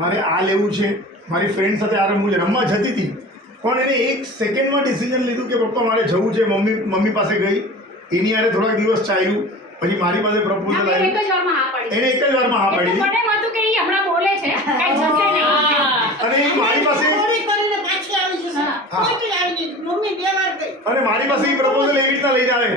મારે આ લેવું છે, મારી ફ્રેન્ડ સાથે આ રમવું છે, રમવા જતી હતી પણ એને 1 સેકન્ડમાં ડિસિઝન લીધું કે પપ્પા મારે જવું છે. મમ્મી પાસે ગઈ, એની યારે થોડાક દિવસ ચાલ્યું, પછી મારી પાસે પ્રપોઝલ આવ્યું, એને એક જ વારમાં હા પાડી દીધી. અને એ મારી પાસે અને મારી પાસે એ પ્રપોઝલ એવી રીતના લઈને આવે,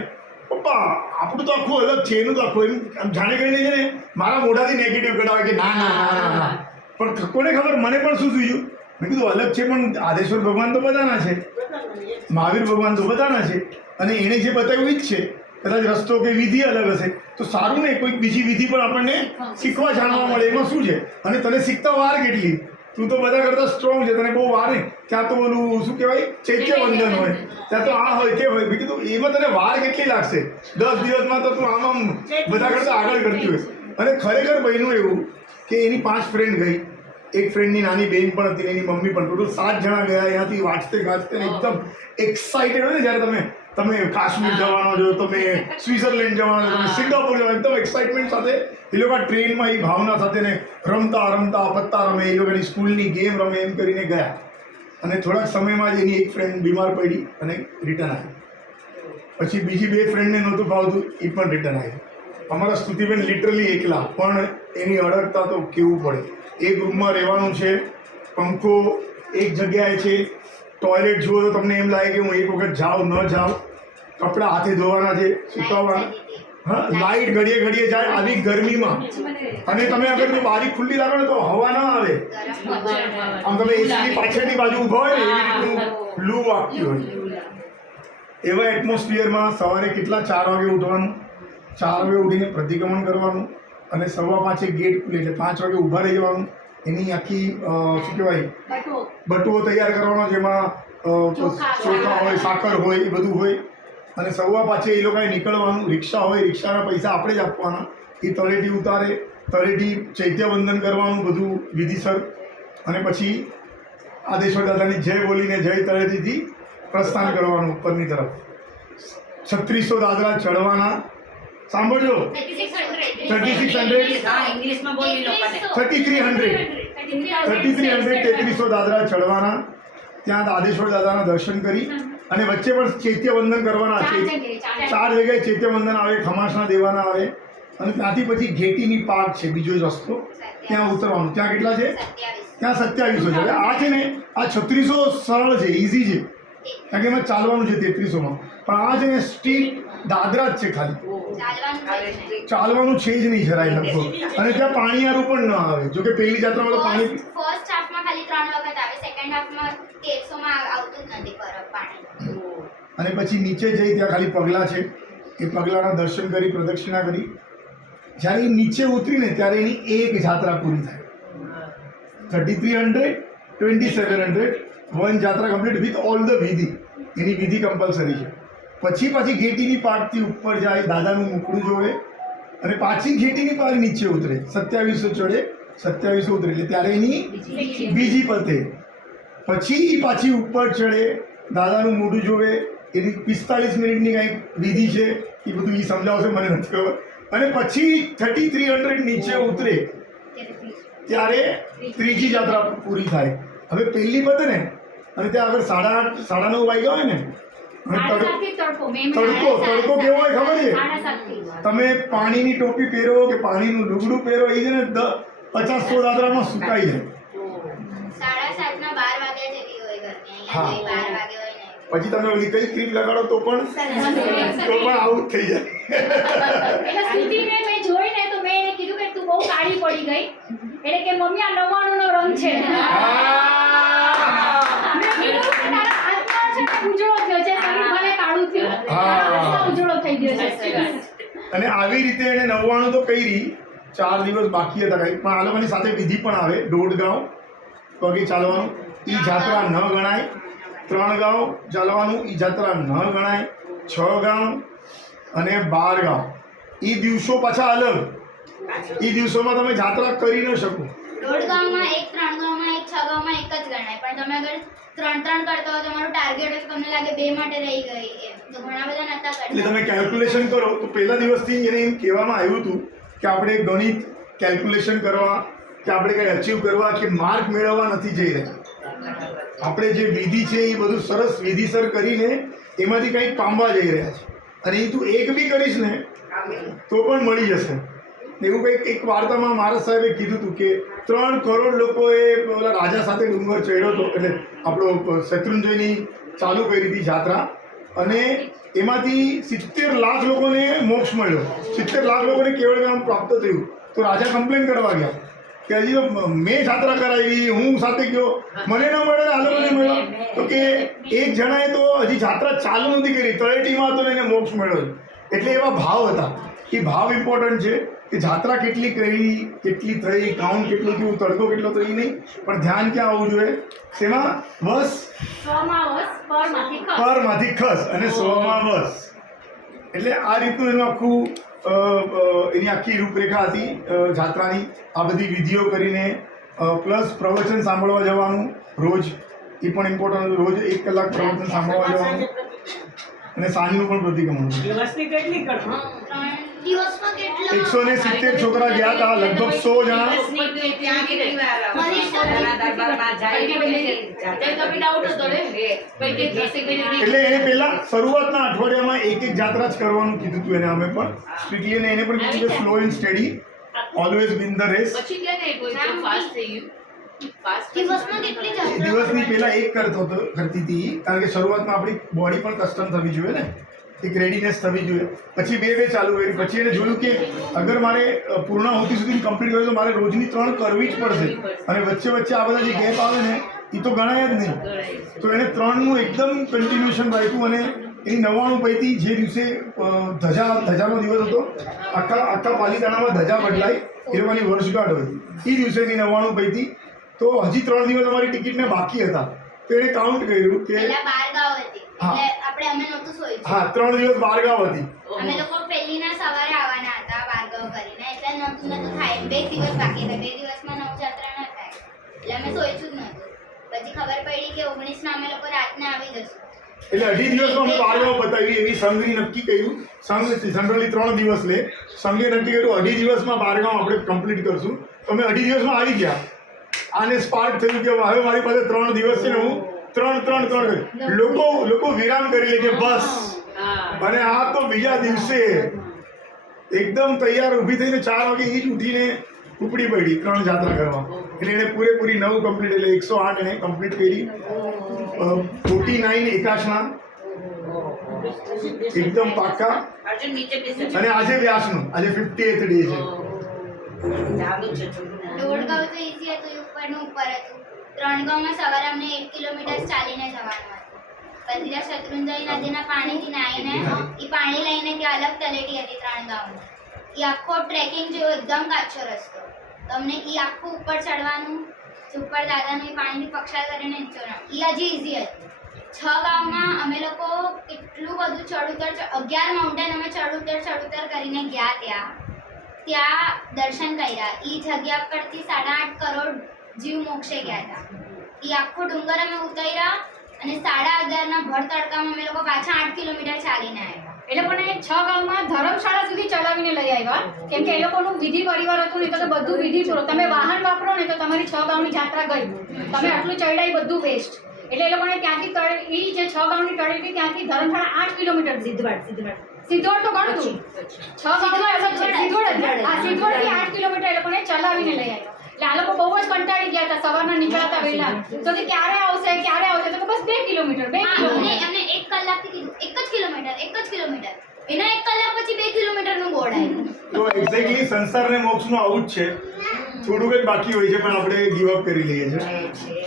પપ્પા આપણું તો આખું અલગ છે, એનું તો આખું એમ જાણે કરીને છે ને મારા મોઢાથી નેગેટિવ કઢાવે કે ના ના ના ના. પણ કોને ખબર મને પણ શું થયું, મેં કીધું અલગ છે પણ આદેશ્વર ભગવાન તો બધાના છે, મહાવીર ભગવાન તો બધાના છે, અને એણે જે બતાવ્યું એ જ છે. કદાચ રસ્તો કે વિધિ અલગ હશે તો સારું ને, કોઈક બીજી વિધિ પણ આપણને શીખવા જાણવા મળે, એમાં શું છે. અને તને શીખતા વાર કેટલી, તું તો બધા કરતાં સ્ટ્રોંગ છે, તને બહુ વાર નહીં. ત્યાં તો ઓલું શું કહેવાય ચૈત્ય વંદન હોય, ત્યાં તો આ હોય તે હોય. મેં કીધું એમાં તને વાર કેટલી લાગશે, 10 દિવસમાં તો તું આમ બધા કરતાં આગળ કરતી હોય. અને ખરેખર બન્યું એવું કે એની 5 ફ્રેન્ડ ગઈ, એક ફ્રેન્ડની નાની બહેન પણ હતી, એની મમ્મી પણ, ટોટલ 7 જણા ગયા. અહીંયાથી વાંચતે ગાજતે એકદમ એક્સાઇટેડ હોય ને જ્યારે તમે કાશ્મીર જવાનો છો, તમે સ્વિટ્ઝરલેન્ડ જવાનો છો, તમે સિંગાપુર જવાનો, એકદમ એક્સાઇટમેન્ટ સાથે એ લોકો ટ્રેનમાં એ ભાવના સાથે ને રમતા રમતા પત્તા રમે, એ લોકોની સ્કૂલની ગેમ રમે એમ કરીને ગયા. અને થોડાક સમયમાં જ એની એક ફ્રેન્ડ બીમાર પડી અને રિટર્ન આવી. પછી બીજી 2 ફ્રેન્ડને નહોતું ફાવતું, એ પણ રિટર્ન આવી. અમારા સ્તુતિબેન લિટરલી એકલા, પણ એની અડગતા તો કેવું પડે. એક રૂમમાં રહેવાનું છે, પંખો એક જગ્યાએ છે, ટોયલેટ જુઓ તો તમને એમ લાગે કે હું એક વખત જાઉં ન જાઉં, કપડાં હાથે ધોવાના છે, સુકાવવાના, હા લાઇટ ઘડીએ ઘડીએ જાય આવી ગરમીમાં. અને તમે અગર જો બારી ખુલ્લી રાખો ને તો હવા ના આવે, આમ તમે એસીની પાછળની બાજુ ઊભા હોય ને એવી રીતનું લૂ વાગતી હોય. એવા એટમોસ્ફિયરમાં સવારે કેટલા 4 વાગે ઉઠવાનું, 4 વાગે ઉઠીને પ્રતિક્રમણ કરવાનું, અને 5:15 ગેટ ખુલે એટલે 5 વાગે ઊભા રહી જવાનું. એની આખી શું કહેવાય બટુઓ તૈયાર કરવાનો, જેમાં ચોખા હોય, સાકર હોય, એ બધું હોય. અને 5:15 એ લોકોએ નીકળવાનું, રિક્ષા હોય, રિક્ષાના પૈસા આપણે જ આપવાના. એ તળેટી ઉતારે, તળેટી ચૈત્ય વંદન કરવાનું બધું વિધિસર. અને પછી આદેશ્વર દાદાની જય બોલીને જય તળેટીથી પ્રસ્થાન કરવાનું ઉપરની તરફ. 3600 દાદરા ચડવાના. સાંભળજો, 3300 દાદરા ચડવાના. ત્યાં આદેશ્વર દાદાના દર્શન કરી અને વચ્ચે પણ ચૈત્ય વંદન કરવાના. 4 જગ્યાએ ચૈત્ય વંદન આવે, ખમાસના દેવાના આવે. અને ત્યાંથી પછી ઘેટીની પાર્ક છે, બીજો રસ્તો, ત્યાં ઉતરવાનું. ત્યાં કેટલા છે? ત્યાં 2700 છે. આ છે ને આ 3600 સરળ છે, ઇઝી છે, કારણ કે એમાં ચાલવાનું છે 3300માં. પણ આ છે ને સ્ટ્રીટ દાદરા જ છે, ખાલી ચાલવાનું છે જ નહીં જરાય લગભગ. અને ત્યાં પાણીયારું પણ ન આવે. જો કે પહેલી જાત્રામાં તો પાણી ફર્સ્ટ હાફમાં ખાલી 3 વખત આવે, સેકન્ડ હાફમાં 1300માં આવતું જ નથી પાણી. અને પછી નીચે જઈ ત્યાં ખાલી પગલાં છે, એ પગલાંના દર્શન કરી પ્રદક્ષિણા કરી. જ્યારે એ નીચે ઉતરીને ત્યારે એની એક જાત્રા પૂરી થાય. 3300, 2700, 1 જાત્રા કમ્પ્લીટ વિથ ઓલ ધ વિધિ. એની વિધિ કમ્પલસરી છે. પછી ઘેટીની પાટથી ઉપર જાય, દાદાનું મુખડું જોવે, અને પાછી ઘેટીની પારી નીચે ઉતરે. 2700 ચડે, 2700 ઉતરે એટલે ત્યારે એની બીજી પતે. પછી એ પાછી ઉપર ચડે, દાદાનું મોઢું જોવે. એની 45 મિનિટની કંઈક વિધિ છે, એ બધું એ સમજાવશે, મને નથી ખબર. અને પછી 3300 નીચે ઉતરે ત્યારે ત્રીજી જાત્રા પૂરી થાય. હવે પહેલી પતે ને, અને ત્યાં આગળ 8:30, 9:30 વાગ્યા હોય ને, તડકો કેવો હોય ખબર છે? તમે પાણીની ટોપી પહેરો કે પાણીનું લુગડું પહેરો, એ છે ને 50-100 દાદરામાં સુકાઈ જાય. 7:30 12 વાગ્યા જેવી હોય ઘરની, અહીંયા 12 વાગે હોય ને. પછી તમે ઓલી કઈ ક્રીમ લગાડો તો પણ આવું જ થઈ જાય. એટલે સ્તુતિને મેં જોઈને તો મેં એને કીધું કે તું બહુ કાળી પડી ગઈ, એટલે કે મમ્મી આ 99 નો રંગ છે. અને આવી રીતે એને 99 તો કરી, 4 દિવસ બાકી હતા કંઈક. પણ આ લોકોની સાથે વિધિ પણ આવે. 1.5 ગાંવ પગે ચાલવાનું, એ જાત્રા ન ગણાય. 3 ગાંવ ચાલવાનું, એ જાત્રા ન ગણાય. 6 ગાંવ અને 12 ગાંવ, એ દિવસો પાછા અલગ. એ દિવસોમાં તમે જાત્રા કરી ન શકો. 1.5 ગાંવમાં 1, 3 ગાંવમાં 1, 6 ગાંવમાં 1 જ ગણાય. પણ તમે અગર 3 કરતા હો, તમારું ટાર્ગેટ હોય, તમને લાગે 2 માટે રહી ગઈ એમ, તો ઘણા બધા નતા કરતા. એટલે તમે કેલ્ક્યુલેશન કરો તો પહેલા દિવસથી એને એમ કહેવામાં આવ્યું હતું કે આપણે ગણિત કેલ્ક્યુલેશન કરવા કે આપણે કંઈ અચીવ કરવા કે માર્ક મેળવવા નથી જઈ રહ્યા. આપણે જે વિધિ છે એ બધું સરસ વિધિસર કરીને એમાંથી કંઈક પામવા જઈ રહ્યા છે. અને એ તું એક બી કરીશ ને તો પણ મળી જશે. એવું કંઈક એક વાર્તામાં મહારાજ સાહેબે કીધું હતું કે 3 કરોડ લોકોએ ઓલા રાજા સાથે ડુંગર ચડ્યો હતો, એટલે આપણો શત્રુંજયની ચાલુ કરી હતી જાત્રા, અને એમાંથી 70 લાખ લોકોને મોક્ષ મળ્યો. 70 લાખ લોકોને કેવળ જ્ઞાન પ્રાપ્ત થયું. તો રાજા કમ્પ્લેન કરવા ગયા કે હજી તો મેં જાત્રા કરાવી, હું સાથે ગયો, મને ન મળે આ લોકોને મળ્યો. તો કે એક જણાએ તો હજી જાત્રા ચાલુ નથી કરી, તળેટીમાં હતો ને એને મોક્ષ મળ્યો. એટલે એવા ભાવ હતા. એ ભાવ ઇમ્પોર્ટન્ટ છે કે જાત્રા કેટલી કરી, કેટલી થઈ, કાઉન્ટ કેટલું થયું, તડકો કેટલો થયો એ નહીં, પણ ધ્યાન ક્યાં આવવું જોઈએ? શેમાં? વસ પરમાંથી ખસ અને સ્વમાં વસ. એટલે આ રીતનું એનું આખું એની આખી રૂપરેખા હતી જાત્રાની. આ બધી વિધિઓ કરીને પ્લસ પ્રવચન સાંભળવા જવાનું રોજ, એ પણ ઇમ્પોર્ટન્ટ. રોજ 1 કલાક પ્રવચન સાંભળવા જવાનું અને સાંજનું પણ પ્રતિક્રમણ. દિવસની કેટલી કરવું? 3 દિવસમાં કેટલા? 170 છોકરા ગયા હતા, લગભગ 100 જણા. એટલે એને પહેલા શરૂઆતના અઠવાડિયામાં એક જાત્રા જ કરવાનું કીધું હતું એને. અમે પણ સ્ટ્રિક્ટલી એને પણ કીધું કે slow and study, always win the race. દિવસમાં કેટલી જાત્રા? દિવસની પહેલા એક કરતી હતી, કારણ કે શરૂઆતમાં આપણી બોડી પણ કસ્ટમ થવી જોઈએ ને, એક રેડીનેસ થવી જોઈએ. પછી 2 ચાલુ કરી. પછી એને જોયું કે અગર મારે પૂર્ણાહુતિ સુધી કમ્પ્લીટ કરવી તો મારે રોજની 3 કરવી જ પડશે. અને વચ્ચે વચ્ચે આ બધા જે ગેપ આવે ને એ તો ગણાય જ નહીં. તો એને 3નું એકદમ કન્ટિન્યુએશન રાખ્યું. અને એની 99 પૈકી જે દિવસે ધજાનો દિવસ હતો, આખા પાલીતાણામાં ધજા બદલાય, એ લોકોની વર્ષગાંઠ હોય, એ દિવસે એની 99 પૈકી. તો હજી 3 દિવસ અમારી ટિકિટને બાકી હતા. તો એને કાઉન્ટ કર્યું કે પહેલા 12 ગાવ હતી, એટલે અમે નહોતું સોયું. હા, 3 દિવસ 12 ગાવ હતી. અમે લોકો પહેલીના સવારે આવવાના હતા 12 ગાવ કરીને, એટલે નહોતું થાય. 2 દિવસ બાકી હતા. 2 દિવસમાં 9 જાત્રા ન થાય, એટલે અમે સોઈશું જ નહોતું. પછી ખબર પડી કે 19 અમે લોકો રાતને આવી જશું. એટલે 2.5 દિવસમાં અમે 12 ગાવ બતાવી એવી સંઘની નક્કી કર્યું. સંઘ જનરલી 3 દિવસ લે. સંઘે નક્કી કર્યું 2.5 દિવસમાં 12 ગાવ આપણે કમ્પ્લીટ કરશું. તો અમે 2.5 દિવસમાં આવી ગયા. આને સ્પાર્ક થયું કે હવે મારી પાસે 3 દિવસ છે ને હું 3 કરી. લોકો વિરામ કરી લે કે બસ. અને આ તો બીજા દિવસે એકદમ તૈયાર ઊભી થઈને 4 વાગે એ જ ઉઠીને ઉપડી પડી 3 જાત્રા કરવા. એટલે એને પૂરેપૂરી 9 કમ્પ્લીટ, એટલે 108 એને કમ્પ્લીટ કરી. 49 એકાશના એકદમ પાક્કા. અને આજે વ્યાસનું, આજે 58th ડે છે. દોડગાંવ તો ઈઝી હતું, ઉપરનું ઉપર હતું. 3 ગામમાં સવારે અમને 1 કિલોમીટર ચાલીને જવાનું હતું. પછી ત્યાં શત્રુંજય નદીના પાણીથી નાહીને એ પાણી લઈને ત્યાં અલગ તલેટી હતી 3 ગામમાં. એ આખો ટ્રેકિંગ જેવો એકદમ કાચો રસ્તો. તમને એ આખું ઉપર ચડવાનું, ઉપર દાદાનું એ પાણીથી પક્ષા કરીને નીચોવાનું. એ હજી ઈઝી હતું. 6 ગામમાં અમે લોકો કેટલું બધું ચડ ઉતર, 11 માઉન્ટેન અમે ચડ ઉતર કરીને ગયા. ત્યાં દર્શન કર્યા. એ જગ્યા પરથી 8.5 કરોડ જીવ મોક્ષે ગયા હતા. એ આખો ડુંગર અમે ઉતર્યા અને 11:30ના ભર તડકામાં અમે લોકો પાછા 8 કિલોમીટર ચાલીને આવ્યા. એ લોકોને 6 ગામમાં ધર્મશાળા સુધી ચલાવીને લઈ આવ્યા, કેમ કે એ લોકોનું વિધિ પરિવાર હતું ને, તો બધું વિધિ પૂરો. તમે વાહન વાપરો ને તો તમારી 6 ગામની જાત્રા ગઈ. તમે આટલું ચડાઈ બધું વેસ્ટ. એટલે એ લોકોને ત્યાંથી એ જે 6 ગામની તળેટી ત્યાંથી ધર્મશાળા 8 કિલોમીટર સિદ્ધવડ તો ઘણું હતું. 6 ગામમાં સિદ્ધવડથી 8 કિલોમીટર એ લોકોને ચલાવીને લઈ આવ્યા. એટલે આ લોકો બહુ જ કંટાળી ગયા હતા સવારના નીકળતા વહેલા. તો કે ક્યારે આવશે તો બસ 2 કિલોમીટર. એમને 1 કલાકથી કીધું 1 જ કિલોમીટર. એના 1 કલાક પછી 2 કિલોમીટરનું બોર્ડ આવ્યું. તો એક્ઝેક્ટલી સંસારને મોક્ષનું આવું જ છે. થોડુંક જ બાકી હોય છે પણ આપણે ગીવ અપ કરી લઈએ છીએ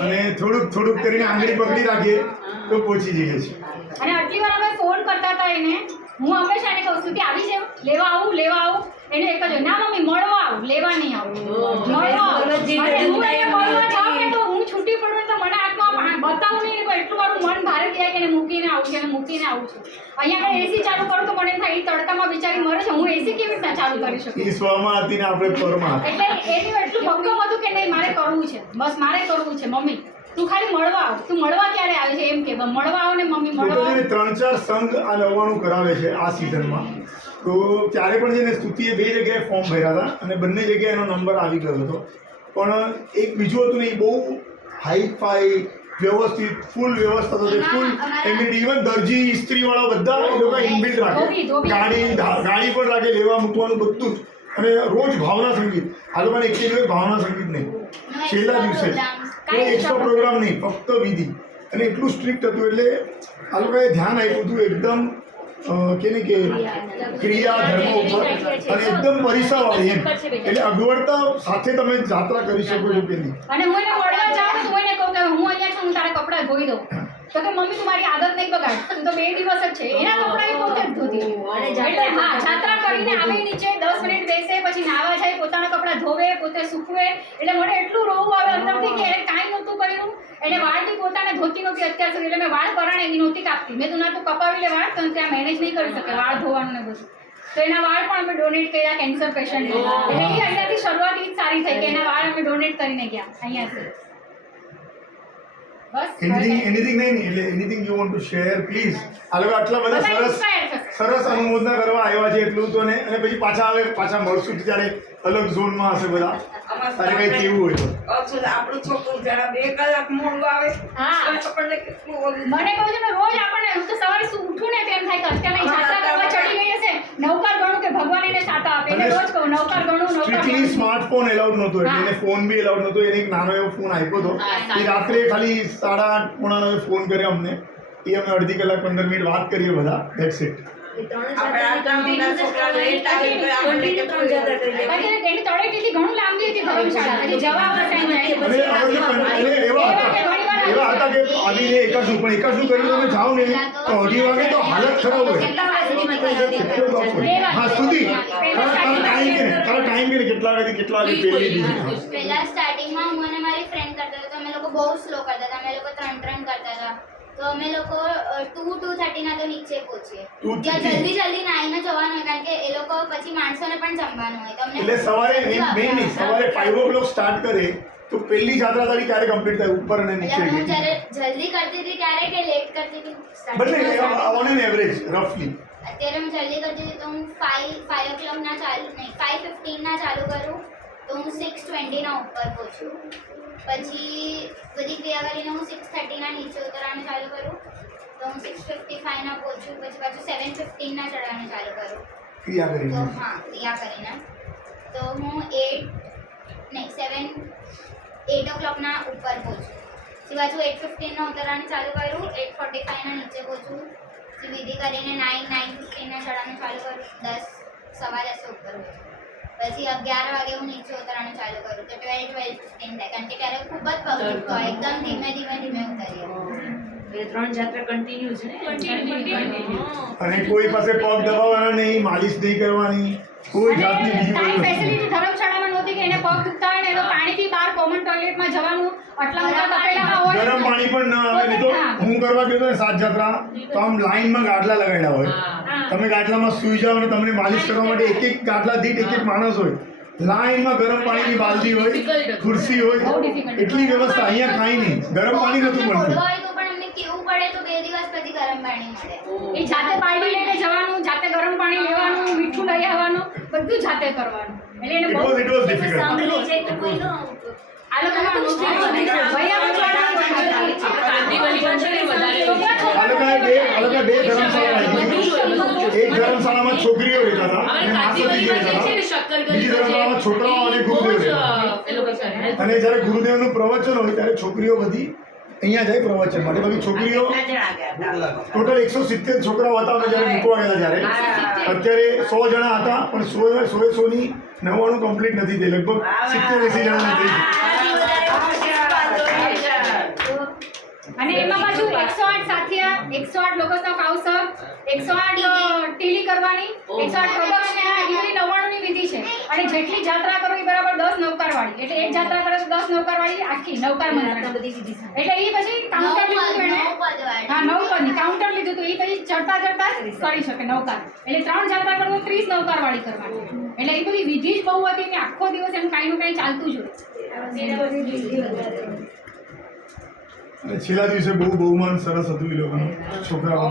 અને થોડુંક કરીને આંગળી પકડી રાખીએ તો પહોંચી જઈએ છીએ. અને આટલી વાર અમે ફોન કરતા હતા એને, હું હંમેશા એને કહું છું કે આવી જાવ, લેવા આવું. એને એક જ, ના મમ્મી મળવા આવું, લેવા નહીં આવું, મળવા આવું. અને હું એને મળવા જાઉં ને તો હું છૂટી પડું ને તો મને આંખમાં બતાવું નહીં, પણ એટલું મારું મન ભારે થાય કે એને મૂકીને આવું છું. અહીંયા આગળ એસી ચાલુ કરું તો મને એમ થાય એ તડકામાં બિચારી મરે છે, હું એસી કેવી રીતના ચાલુ કરી શકું? એ સ્વમાં હતી ને આપણે પરમાં. એટલે એનું એટલું ભક્કમ હતું કે નહીં મારે કરવું છે, બસ મારે કરવું છે. મમ્મી તું ખાલી મળવા આવ, તું મળવા ક્યારે આવે છે એમ કે મળવા આવો ને મમ્મી મળવા. 3-4 સંઘ આ 99 કરાવે છે આ સિઝનમાં. તો ત્યારે પણ જેને સ્તુતિએ 2 જગ્યાએ ફોર્મ ભર્યા હતા અને બંને જગ્યાએ એનો નંબર આવી ગયો હતો. પણ એક બીજું હતું ને, એ બહુ હાઈ ફાઈ વ્યવસ્થિત ફૂલ વ્યવસ્થા થતી, ફૂલ એમની ઇવન દરજી ઇસ્ત્રીવાળા બધા એ લોકો ઇનબિલ્ટ રાખે, ગાડી પણ રાખે, લેવા મૂકવાનું બધું જ. અને રોજ ભાવના સંગીત, આ લોકોને એક ભાવના સંગીત નહીં, છેલ્લા દિવસે કોઈ એક્સ્ટ્રા પ્રોગ્રામ નહીં, ફક્ત વિધિ. અને એટલું સ્ટ્રિક્ટ હતું એટલે આ લોકોએ ધ્યાન આપ્યું હતું એકદમ કે ને કે ક્રિયા ધર્મ ઉપર, અને એકદમ પરિસરવાળી એમ, એટલે અગવડતા સાથે તમે જાત્રા કરી શકો છો કે નહીં. અને હું એને મળવા જાઉં તો હું એને કહું કે હું અહીંયા છું, હું તારા કપડાં ધોઈ દઉં. તો કે મમ્મી તું મારી આદત નહીં બગાડ, તું તો 2 દિવસ જ છે. એના કપડાં એ પોતે જ ધોતી. એટલે હા, જાત્રા કરીને આવે નીચે 10 મિનિટ બેસે, પછી નાવા જાય, પોતાના કપડાં ધોવે, પોતે સૂકવે. એટલે મને એટલું રોવું આવે અંદરથી કે એને કાંઈ નહોતું કર્યું. એને વાળ બી પોતાને ધોતી નહોતી અત્યાર સુધી, એટલે મેં વાળ પરાણે એવી નહોતી કાપતી. મેં તું ના તું કપાવી લે વાળ, તો ત્યાં મેનેજ નહીં કરી શકે વાળ ધોવાનું ને બધું. તો એના વાળ પણ અમે ડોનેટ કર્યા કેન્સર પેશન્ટને. એટલે એ અહીંયાથી શરૂઆત ઈ જ સારી થઈ કે એના વાળ અમે ડોનેટ કરીને ગયા અહીંયાથી. બસ એનીથિંગ નહીં, એટલે anything you want to share please. આ લોકો આટલા બધા સરસ અનુમોદના કરવા આવ્યા છે એટલું તો, ને અને પછી પાછા મળશું ત્યારે અલગ ઝોનમાં હશે બધા. તારે કઈ કેવું હોય તો આપણું છોકરું જરા 2 કલાક મોડું આવે, આપણને કેટલું મને કહું છું ને, રોજ આપણને હું તો સવારે ઉઠું ને તેમ થાય કે અત્યારે જાત્રા કરવા ચડી ગઈ હશે, નૌકાર ગણું કે ભગવાન એને સાટા આપે. એટલે રોજ કહું નૌકાર ગણું. સ્ટ્રિક્ટલી સ્માર્ટફોન એલાઉડ નહોતો, એટલે એને ફોન બી એલાઉડ નહોતો. એને એક નાનો એવો ફોન આપ્યો હતો, એ રાત્રે ખાલી 8:30 પોણા 9 ફોન કર્યો અમને. એ અમે અડધી કલાક 15 મિનિટ વાત કરીએ બધા, ધેટ્સ ઇટ. એની તળેટીથી ઘણું લાંબી હતી ધર્મશાળા, હજી જવા આવવા ટાઈમ અને એવા હતા કે આવીને એકાશું કર્યું તમે જાઓ ને તો 2:30 વાગે તો હાલત ખરાબ હોય. હા સુધી તારા ટાઈમ કે કેટલા વાગે પહેલી દીધી. પહેલા સ્ટાર્ટિંગમાં હું અને મારી ફ્રેન્ડ કરતા હતા, તો અમે લોકો બહુ સ્લો કરતા હતા. અમે લોકો 3 કરતા હતા. તો અમે લોકો 2:30 ના તો નીચે પહોંચીએ. ત્યાં જલ્દી નાઈને જવાનું હોય, કારણ કે એ લોકો પછી માણસોને પણ જમવાનું હોય. તો અમને એટલે સવારે સવારે 5 o'clock સ્ટાર્ટ કરે તો પહેલી જાત્રા તારી ક્યારે કમ્પ્લીટ થાય, ઉપર અને નીચે? હું જ્યારે જલ્દી કરતી હતી ત્યારે કે લેટ કરતી હતી? બટ ઓન એન એવરેજ રફલી અત્યારે હું જલ્દી કરતી હતી તો હું 5 o'clock ના ચાલુ નહીં, 5:15 ના ચાલુ કરું તો હું 6:20 ના ઉપર પહોંચું. પછી બધી ક્રિયા કરીને હું 6:30 ના નીચે ઉતરવાનું ચાલુ કરું તો હું 6:55 ના પહોંચું. પછી પાછું 7:15 ના ચડવાનું ચાલુ કરું ક્રિયા તો કરીને. હા, ક્રિયા કરીને તો હું 8 o'clock ના ઉપર પહોંચું. પછી પાછું 8:15 ના ઉતરવાનું ચાલુ કરું, 8:45 ના નીચે પહોંચું. પછી વિધિ કરીને 9:15 ના ચડવાનું ચાલુ કરું, 10:15 ઉપર પહોંચું. પછી 11 વાગે હું નીચે ઉતરવાનું ચાલુ કરું તો 12:15 થાય, કારણ કે ત્યારે ખૂબ જ પગ દુખતો હોય, એકદમ ધીમે ઉતરીએ. 3 જાત્રા કન્ટિન્યુ છે ને, અને કોઈ પાસે પગ દબાવવાના નહીં, માલિશ નહીં કરવાની, કોઈ જાતની બીજી ટાઈમ ફેસિલિટી ધર્મશાળામાં નહોતી કે એને પગ દુખતા હોય ને તો પાણી પી બહાર કોમન ટોયલેટમાં જવાનું, આટલા બધા તપેલામાં હોય, ગરમ પાણી પણ ન આવે. નહીં તો હું કરવા ગયો તો 7 જાત્રા તો આમ લાઈનમાં ગાડલા લગાડ્યા હોય, તમે ગાડલામાં સૂઈ જાઓ અને તમને માલિશ કરવા માટે એક ગાડલા દીઠ એક માણસ હોય, લાઈનમાં ગરમ પાણીની બાલદી હોય, ખુરશી હોય, એટલી વ્યવસ્થા. અહીંયા કાંઈ નહીં, ગરમ પાણી નતું મળતું. હોય તો પણ અમને કેવું પડે તો 2 દિવસ પછી ગરમ પાણી મળે. એ જાતે બાલડી લઈને જવાનું, જાતે ગરમ પાણી લેવાનું, મીઠું લઈ આવવાનું, બધું જાતે કરવાનું. એટલે એને It was difficult. આ લોકોમાં બે ધર્મશાળા રાખી. એક ધર્મશાળામાં છોકરીઓ રહેતા હતા અને માતાજી રહેતા હતા, બીજી ધર્મશાળામાં છોકરાઓ અને ગુરુદેવ રહેતા. અને જ્યારે ગુરુદેવનું પ્રવચન હોય ત્યારે છોકરીઓ બધી અહીંયા જાય પ્રવચન માટે. બાકી છોકરીઓ ટોટલ 170 છોકરાઓ હતા અમે જ્યારે મૂકવા ગયા ત્યારે. અત્યારે 100 જણા હતા પણ 100 ની 99 કમ્પ્લીટ નથી થઈ, લગભગ 70-80 જણા થઈ. અને એમાં પાછું 108 સાથિયા, 108 લોકોનો કાઉસર, 108 ટીલી કરવાની, 108 પ્રદક્ષિણા, એવી 99 ની વિધિ છે. અને જેટલી જાત્રા કરો એ બરાબર 10 નૌકાર વાળી, એટલે એક જાત્રા કરે તો 10 નૌકાર વાળી આખી નૌકાર મંત્ર બધી વિધિ. એટલે એ પછી કાઉન્ટર લીધું એને, હા 9 પદની કાઉન્ટર લીધું તો એ પછી ચડતા કરી શકે નૌકાર. એટલે 3 જાત્રા કરો તો 30 નૌકાર વાળી કરવાની. એટલે એ બધી વિધિ જ બહુ હતી કે આખો દિવસ એમ કાંઈ નું કાંઈ ચાલતું જ હોય. અને છેલ્લા દિવસે બહુમાન સરસ હતું એ લોકોનું, છોકરાઓ.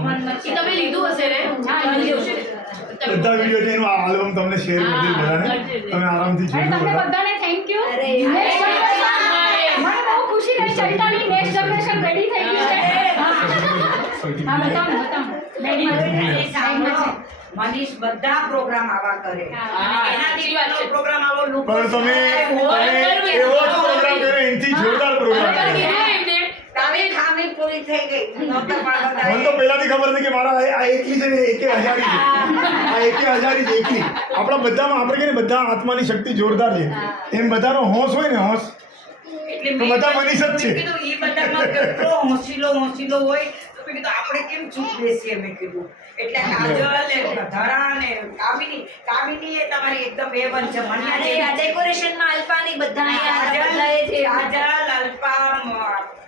તમે લીધું હશે ને? બધા વિડીયો છે એનું આલ્બમ તમને શેર કરી દઈશ બધાને, તમે આરામથી જોઈ લો. તમને બધાને થેન્ક યુ અરે, મને બહુ ખુશી થઈ ચૈતાલી નેક્સ્ટ જનરેશન રેડી થઈ ગઈ છે હા બતાવો મનીષ સાંભળો. મનીષ બધા પ્રોગ્રામ આવા કરે એનાથી એનો પ્રોગ્રામ આવો લુક પણ તમે એવો જ પ્રોગ્રામ કર્યો એનાથી જોરદાર પ્રોગ્રામ કર્યો તારી ખામી પૂરી થઈ ગઈ નહોતા પણ મને તો પહેલાથી ખબર હતી કે મારા આ એકલી છે ને એકે હજારી છે આ એકે હજારી છે એકલી આપણા બધામાં આપણે કહીએ ને બધા આત્માની શક્તિ જોરદાર છે એમ બધાનો હોશ હોય ને હોશ એટલે તો બધા મનીષ જ છે. મેં કીધું ઈ બધામાં કેટલો હોંશિલો હોય તો મેં કીધું આપણે કેમ ચૂપ બેસીએ મેં કીધું એટલે કાજલ ને ધરા ને કામિની એ તમારી એકદમ એ બન છે મને અને આ ડેકોરેશનમાં અલ્પાની બધા કાજલ અલ્પા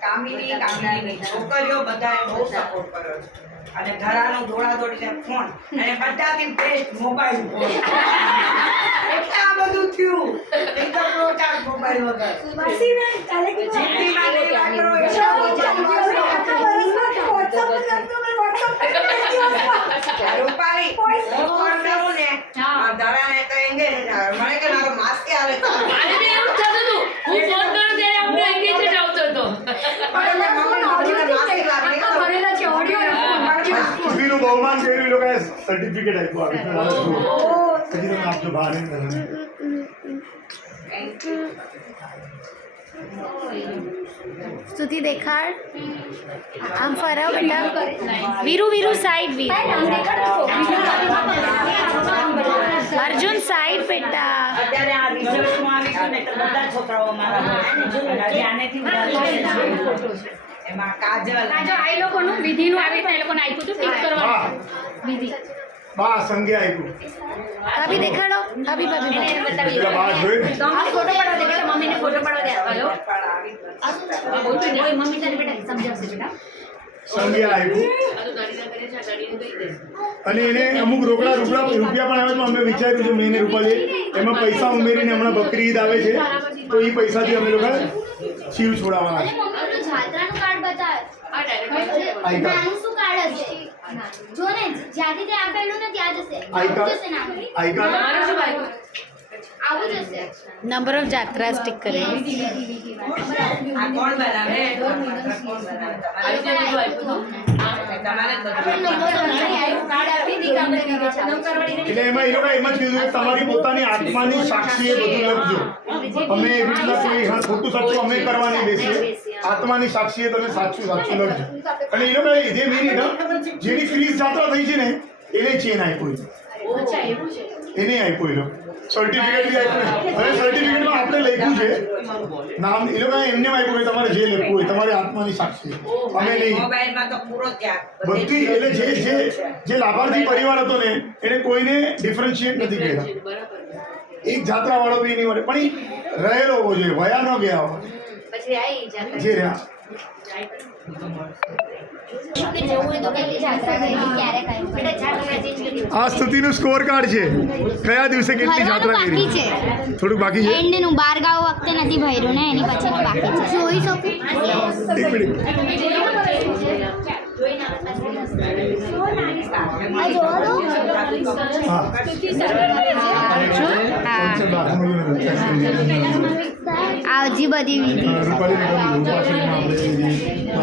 કામિની છોકરીઓ બધાએ બહુ સપોર્ટ કર્યો છે અને ધરાનો દોડાદોડીને ફોન અને બધાથી બેસ્ટ મોબાઈલ ફોન એટલે આ બધું થયું એકદમ રોટાળ મોબાઈલ વગર જિંદગીમાં નહીં વાપરો રૂપાલી હું ફોન કરું ને આ ધરાને તો engage જ આવે. મને કે મારો માસ્ક આવે તો પણ એટલે મમ્મી માસ્ક લાવી સ્ત્રીનું બહુમાન કર્યું એ લોકોએ સર્ટિફિકેટ આપ્યું હજી તમે આપજો બહાર નહીં કરો. સ્તુતિ દેખાડ આમ ફરાવ બેટા વીરુ સાઈડ અર્જુન સાઈડ બેટા અત્યારે આ રિઝલ્ટમાં આવી ગયું ને તો બધા છોકરાઓ મારા આનેથી એમાં કાજલ આ લોકોનું વિધિનું આવી રીતે એ લોકોને આપ્યું હતું ટીક કરવાનું વિધિ બા સંગે આપ્યું ભાભી દેખાડો ભાભી પેલા બા જોઈ ને ફોટો પડાવ દે બેટા મમ્મીને ફોટો પડાવ દે હલો મમ્મી તને બેટા સમજાવશે બેટા સંગે આપ્યું અને એને અમુક રોકડા રૂપિયા પણ આવે તો અમે વિચાર્યું છે મેં રૂપાલી એમાં પૈસા ઉમેરીને હમણાં બકરી ઈદ આવે છે તો એ પૈસાથી અમે લોકો શિવ છોડાવવાના છે. મમ્મીનું જાત્રાનું કાર્ડ બતાવ આઈ કાર્ડ. નાનું શું કાર્ડ હશે જો ને જ્યાંથી તે આપેલું ને ત્યાં જશે આઈ આવું કાર્ડ. જશે નાનું આઈ કાર્ડ આવું જશે નંબર ઓફ જાત્રા સ્ટીક કરે આ કોણ બનાવે કોણ બનાવે તમારે જ એટલે એમાં એ લોકો એમ જ કીધું કે તમારી પોતાની આત્માની સાક્ષીએ બધું લખજો. અમે એવી રીતના કોઈ ખોટું સાચું અમે કરવા નહીં બેસીએ. આત્માની સાક્ષીએ તમે સાચું લખજો. અને એ લોકો જે મિનિટ જેની ક્રીઝ જાત્રા થઈ છે ને એને ચેન આપ્યું એને આપ્યું એ લોકો સર્ટિફિકેટ બી આપ્યું અને સર્ટિફિકેટમાં આપણે લખ્યું છે નામ એ લોકો એમને આપ્યું કે તમારે જે લખવું હોય તમારી આત્માની સાક્ષી અમે નહીં મોબાઈલમાં તો પૂરો ત્યાગ બધી એટલે જે લાભાર્થી પરિવાર હતો ને એને કોઈને ડિફરન્શિએટ નથી કર્યા. એક જાત્રા વાળો બી નહીં મળે પણ એ રહેલો હોવો જોઈએ વયા ન ગયા હોય પછી આવી જાત્રા જે રહ્યા જવું હોય તો કેટલી જાત્રા કરી ક્યારે કરી બેટા જાત્રા ચેન્જ કરી આ સ્તુતિનું સ્કોર કાર્ડ છે કયા દિવસે કેટલી જાત્રા કરી થોડુંક બાકી છે એન્ડનું 12 ગાવ વખતે નથી ભર્યું ને એની પછીનું બાકી છે જોઈ શકું એક મિનિટ આ જોવો તો હા આ હજી બધી વિધિ રૂપાલી